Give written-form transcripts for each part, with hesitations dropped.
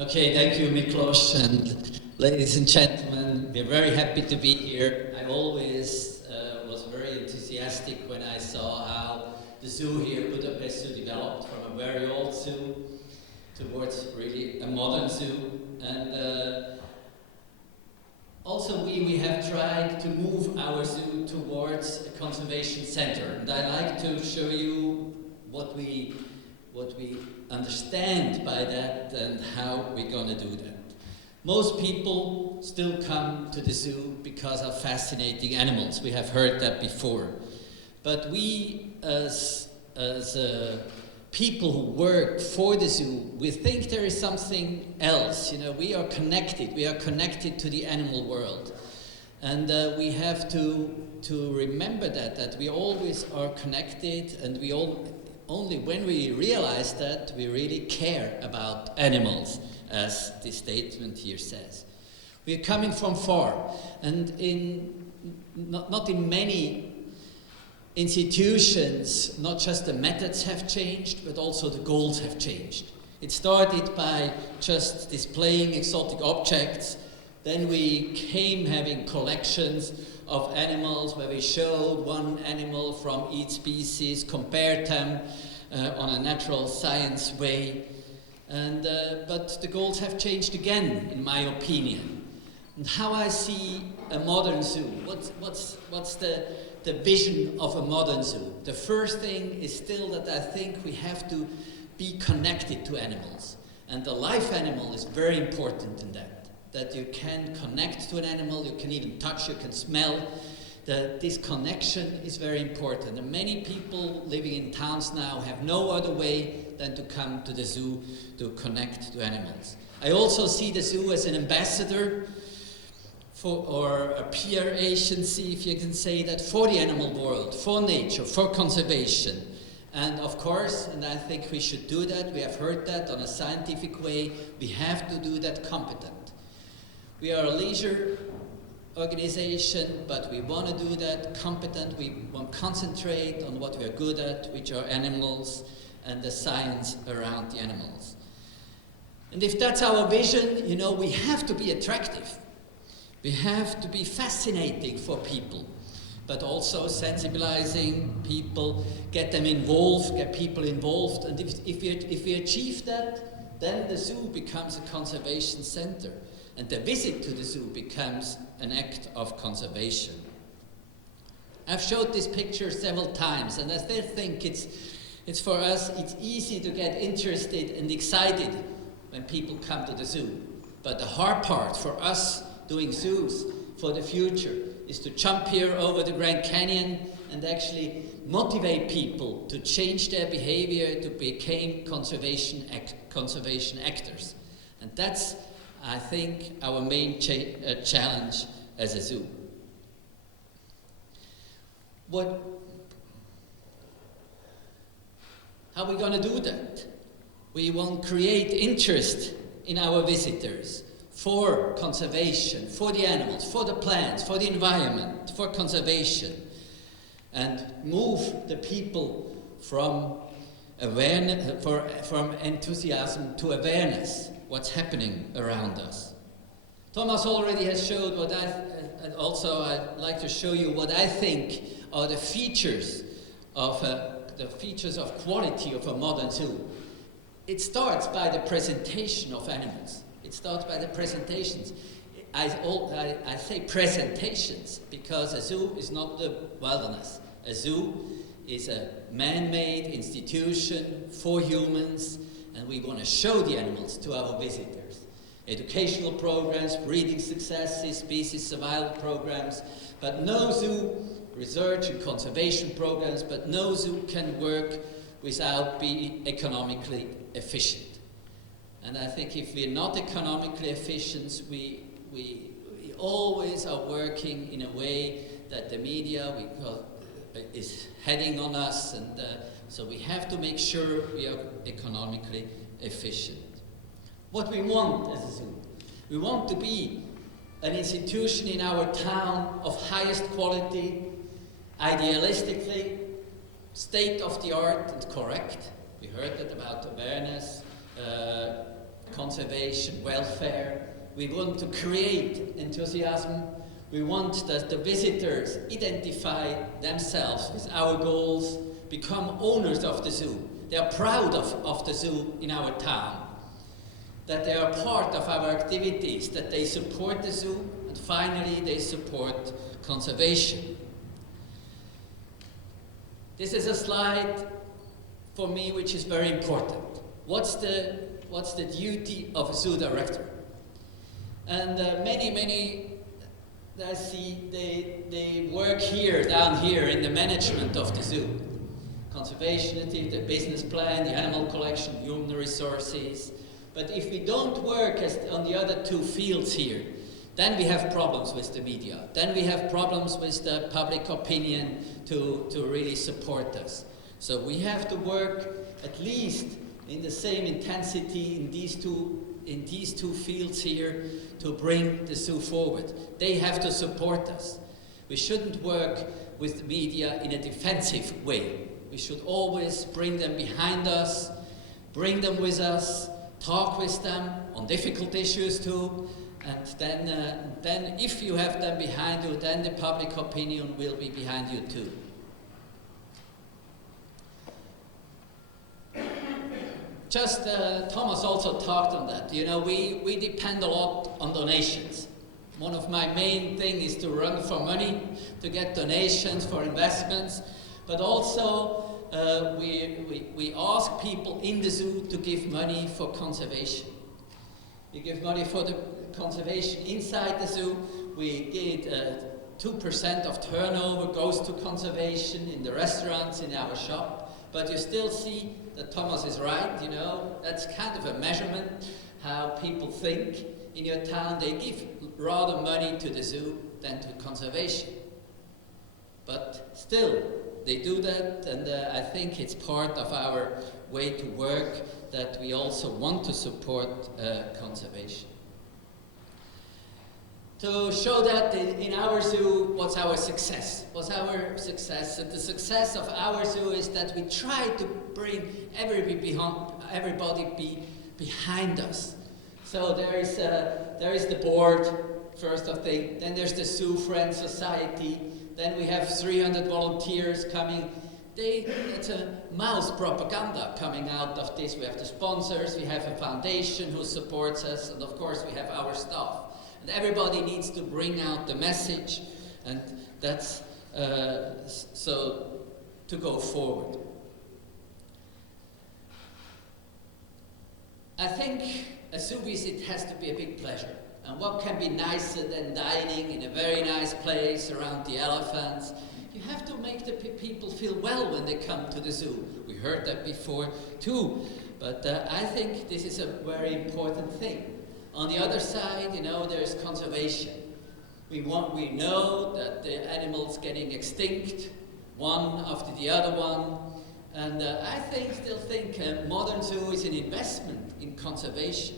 Okay, thank you, Miklos, and ladies and gentlemen, we're very happy to be here. I always was very enthusiastic when I saw how the zoo here, Budapest Zoo, developed from a very old zoo towards really a modern zoo. And also we have tried to move our zoo towards a conservation center. And I'd like to show you what we understand by that and how we're going to do that. Most people still come to the zoo because of fascinating animals. We have heard that before. But we, as people who work for the zoo, we think there is something else. You know, we are connected. We are connected to the animal world. And we have to remember that we always are connected, and we only when we realize that we really care about animals, as the statement here says. We are coming from far, and not in many institutions, not just the methods have changed, but also the goals have changed. It started by just displaying exotic objects. Then we came having collections of animals where we showed one animal from each species, compared them on a natural science way. And but the goals have changed again, in my opinion. And how I see a modern zoo, what's the vision of a modern zoo? The first thing is still that I think we have to be connected to animals. And the life animal is very important in that you can connect to an animal, you can even touch, you can smell. This connection is very important. And many people living in towns now have no other way than to come to the zoo to connect to animals. I also see the zoo as an ambassador or a PR agency, if you can say that, for the animal world, for nature, for conservation. And of course, and I think we should do that, we have heard that on a scientific way, we have to do that competent. We are a leisure organization, but we want to do that competent. We want to concentrate on what we are good at, which are animals and the science around the animals. And if that's our vision, you know, we have to be attractive. We have to be fascinating for people, but also sensibilizing people, get them involved, get people involved. And if we achieve that, then the zoo becomes a conservation center. And the visit to the zoo becomes an act of conservation. I've showed this picture several times, and I still think it's for us, it's easy to get interested and excited when people come to the zoo. But the hard part for us doing zoos for the future is to jump here over the Grand Canyon and actually motivate people to change their behavior to become conservation actors. And that's, I think, our main challenge as a zoo. How are we going to do that? We want to create interest in our visitors for conservation, for the animals, for the plants, for the environment, for conservation, and move the people from awareness, from enthusiasm to awareness. What's happening around us. Thomas already has showed and also I'd like to show you what I think are the features of quality of a modern zoo. It starts by the presentation of animals. It starts by the presentations. I say presentations because a zoo is not the wilderness. A zoo is a man-made institution for humans, and we want to show the animals to our visitors. Educational programs, breeding successes, species survival programs, but no zoo, research and conservation programs, but no zoo can work without being economically efficient. And I think if we're not economically efficient, we always are working in a way that the media is heading on us, and so we have to make sure we are economically efficient. What we want as a zoo, we want to be an institution in our town of highest quality, idealistically, state-of-the-art and correct. We heard that about awareness, conservation, welfare. We want to create enthusiasm. We want that the visitors identify themselves with our goals, become owners of the zoo. They are proud of the zoo in our town, that they are part of our activities, that they support the zoo, and finally they support conservation. This is a slide for me which is very important. What's the duty of a zoo director? And many I see they work down here in the management of the zoo. Conservation, the business plan, the animal collection, human resources. But if we don't work as on the other two fields here, then we have problems with the media. Then we have problems with the public opinion to really support us. So we have to work at least in the same intensity in these two fields here to bring the zoo forward. They have to support us. We shouldn't work with the media in a defensive way. We should always bring them behind us, bring them with us, talk with them on difficult issues too, and then if you have them behind you, then the public opinion will be behind you too. Just Thomas also talked on that. You know, we depend a lot on donations. One of my main things is to run for money, to get donations for investments, but also we ask people in the zoo to give money for conservation. We give money for the conservation inside the zoo. We get 2% of turnover goes to conservation in the restaurants, in our shop. But you still see that Thomas is right, you know, that's kind of a measurement how people think in your town. They give rather money to the zoo than to conservation. But still, they do that, and I think it's part of our way to work that we also want to support conservation. To show that in our zoo, what's our success? What's our success? And the success of our zoo is that we try to bring everybody behind us. So there is the board, first of thing. Then there's the Zoo Friends Society. Then we have 300 volunteers coming. It's a mouse propaganda coming out of this. We have the sponsors, we have a foundation who supports us, and of course we have our staff. And everybody needs to bring out the message, and that's so to go forward. I think a zoo visit has to be a big pleasure. And what can be nicer than dining in a very nice place around the elephants? You have to make the people feel well when they come to the zoo. We heard that before too, but I think this is a very important thing. On the other side, you know, there's conservation. We know that the animals getting extinct, one after the other one, and I still think a modern zoo is an investment in conservation.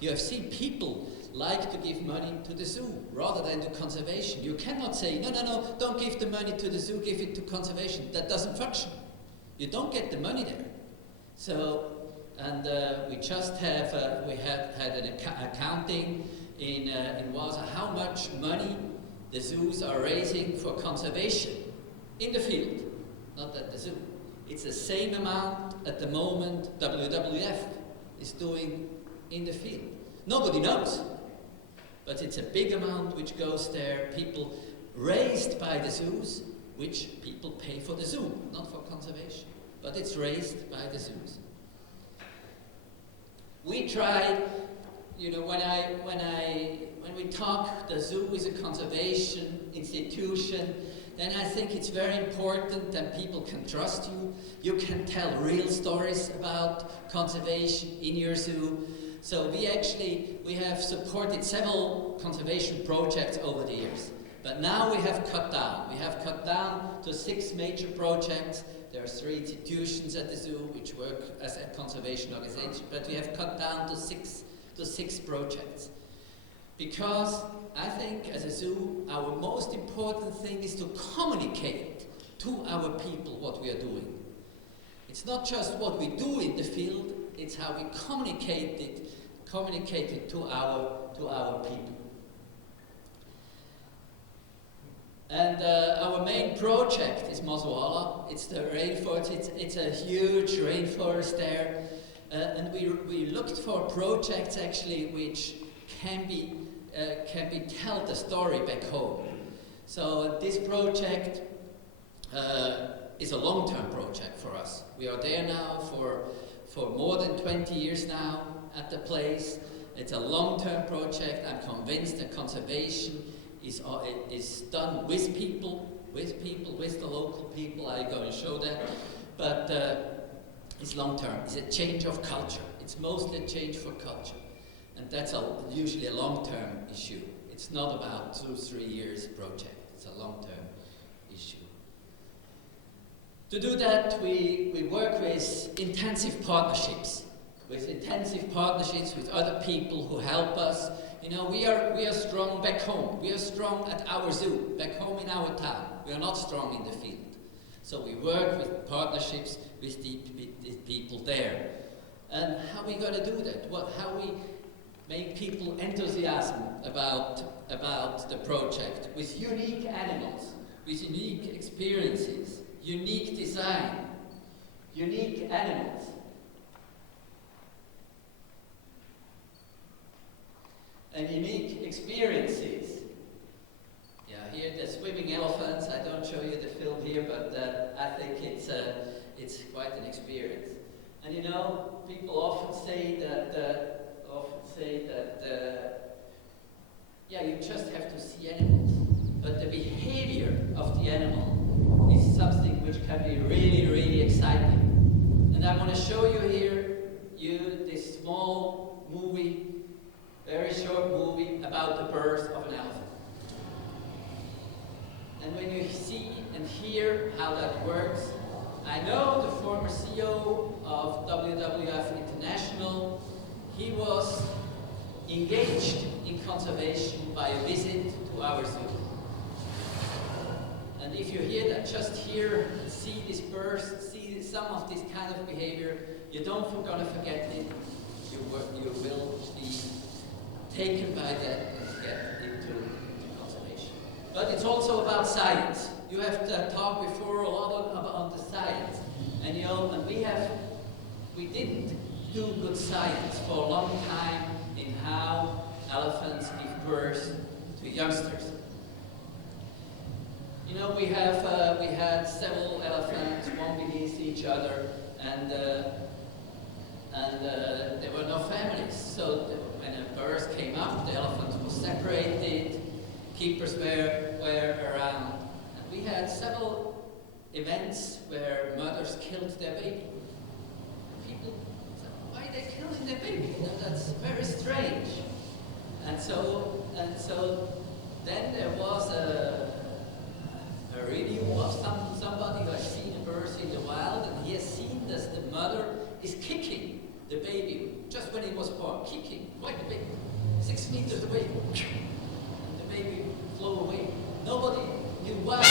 You have seen people like to give money to the zoo rather than to conservation. You cannot say, no, don't give the money to the zoo, give it to conservation. That doesn't function. You don't get the money there. So, and we just had an accounting in Waza how much money the zoos are raising for conservation in the field, not at the zoo. It's the same amount at the moment WWF is doing in the field. Nobody knows, but it's a big amount which goes there, people raised by the zoos, which people pay for the zoo, not for conservation, but it's raised by the zoos. We try, you know, when we talk, the zoo is a conservation institution, then I think it's very important that people can trust you. You can tell real stories about conservation in your zoo. So we have supported several conservation projects over the years. But now we have cut down. We have cut down to 6 major projects. There are 3 institutions at the zoo which work as a conservation organization, but we have cut down to six projects. Because I think as a zoo, our most important thing is to communicate to our people what we are doing. It's not just what we do in the field, it's how we communicate it, communicated to our people. And our main project is Mozuala. It's the rainforest. It's a huge rainforest there, and we looked for projects actually which can be tell the story back home. So this project is a long-term project for us. We are there now for more than 20 years now at the place. It's a long-term project. I'm convinced that conservation is done with people, with the local people. I'm going to show that. But it's long-term. It's a change of culture. It's mostly a change for culture. And that's usually a long-term issue. It's not about 2-3 years project. It's a long-term issue. To do that, we work with intensive partnerships with other people who help us. You know, we are strong back home. We are strong at our zoo, back home in our town. We are not strong in the field. So we work with partnerships with the people there. And how we going to do that? How we make people enthusiasm about the project with unique animals, with unique experiences, unique design, unique animals. And unique experiences. Yeah, here the swimming elephants. I don't show you the film here, but I think it's quite an experience. And you know, people often say that yeah, you just have to see animals, but the behavior of the animal is something which can be really, really exciting. And I want to show you here this small movie. Very short movie about the birth of an elephant. And when you see and hear how that works, I know the former CEO of WWF International, he was engaged in conservation by a visit to our zoo. And if you hear that, just hear, see this birth, see some of this kind of behavior, you don't gonna forget it, you will be taken by that and get into conservation. But it's also about science. You have talked before a lot about the science. And you know, and we didn't do good science for a long time in how elephants give birth to youngsters. You know, we had several elephants, one beneath each other, and there were no families. So when a birth came up, the elephant was separated, keepers were around. And we had several events where mothers killed their baby. People said, why are they killing their baby? You know, that's very strange. And so then there was a review of somebody who has seen a birth in the wild, and he has seen that the mother is kicking the baby just when he was born, kicking quite a bit, 6 meters away, and the baby flew away. Nobody knew why.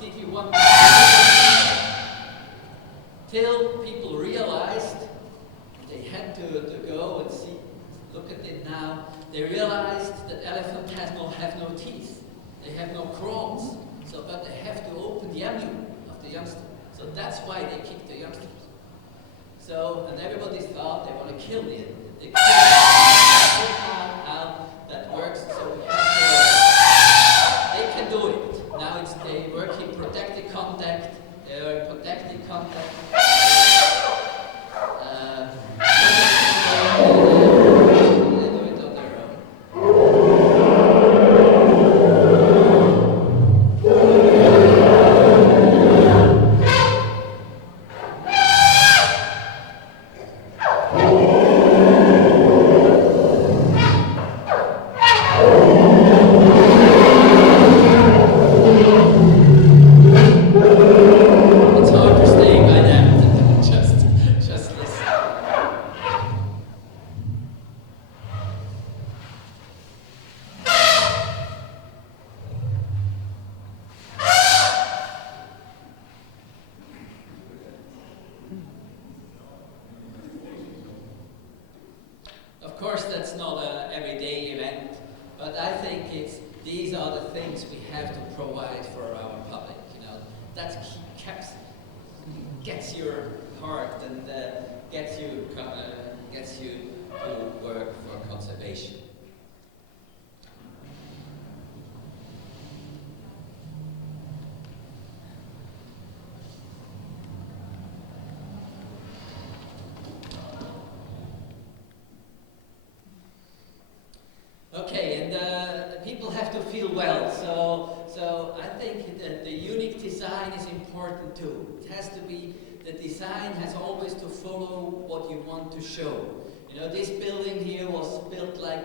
Did he want till people realized they had to go and see, look at it now. They realized that elephants have no teeth. They have no crowns, but they have to open the amnion of the youngster. So that's why they kick the youngsters. So, and everybody thought they want to kill the how that works. So they can do it. Now they work in protected contact. They are in protected contact. It's hard to stay by that. these are the things we have to provide for our public. You know, that gets your heart and gets you to work for conservation. Okay, and people have to feel well, so I think that the unique design is important too. It has to be, the design has always to follow what you want to show. You know, this building here was built like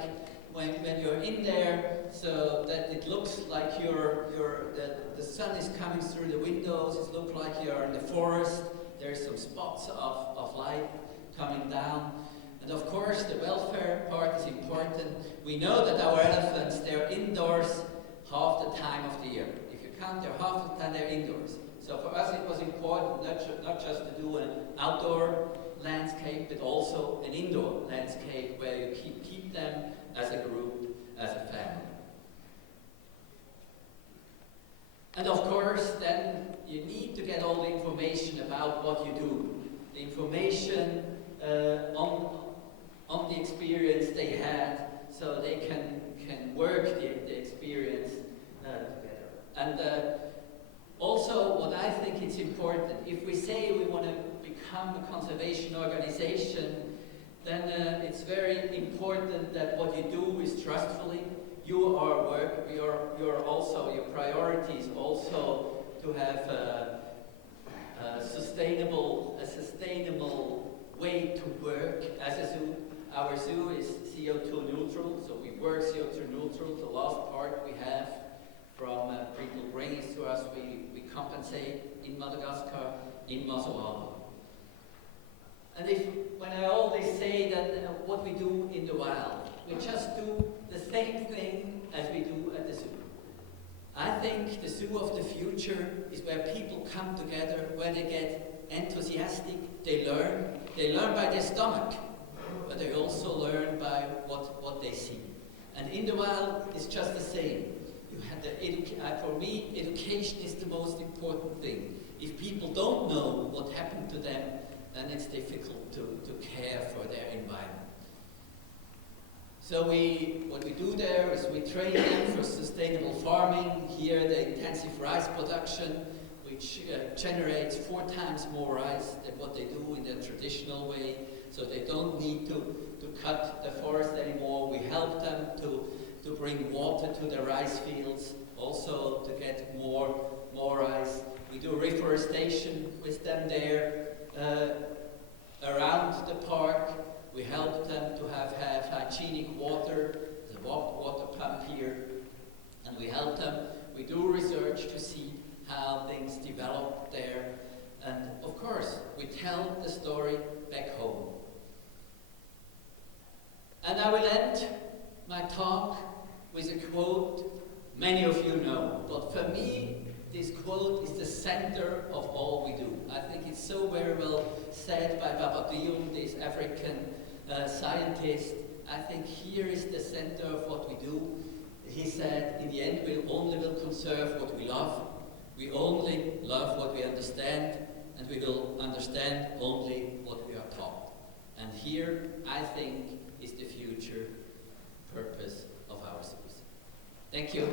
when you're in there, so that it looks like the sun is coming through the windows, it looks like you're in the forest, there's some spots of light coming down. And of course, the welfare part is important. We know that our elephants, they're indoors half the time of the year. If you count, they're half the time they're indoors. So for us, it was important not just to do an outdoor landscape, but also an indoor landscape where you keep them as a group, as a family. And of course, then you need to get all the information about what you do. The information on the experience they had, so they can work the experience together. And also, what I think is important, if we say we want to become a conservation organization, then it's very important that what you do is trustfully. Your priority is also to have a sustainable way to work as a zoo. Our zoo is CO2 neutral, so we work CO2 neutral. The last part we have from people bringing it to us, we compensate in Madagascar, in Mazoala. And when I always say that what we do in the wild, we just do the same thing as we do at the zoo. I think the zoo of the future is where people come together, where they get enthusiastic, they learn by their stomach, but they also learn by what they see. And in the wild, it's just the same. You have for me, education is the most important thing. If people don't know what happened to them, then it's difficult to care for their environment. So what we do there is we train them for sustainable farming. Here, the intensive rice production, which generates 4 times more rice than what they do in the traditional way. So they don't need to cut the forest anymore. We help them to bring water to the rice fields, also to get more rice. We do reforestation with them there around the park. We help them to have hygienic water, the water pump here, and we help them. We do research to see how things develop there, and of course, we tell the story back home. And I will end my talk with a quote many of you know, but for me, this quote is the center of all we do. I think it's so very well said by Babadium, this African scientist. I think here is the center of what we do. He said, in the end, we only will conserve what we love. We only love what we understand, and we will understand only what we are taught. And here, I think, is the future purpose of our zoos. Thank you.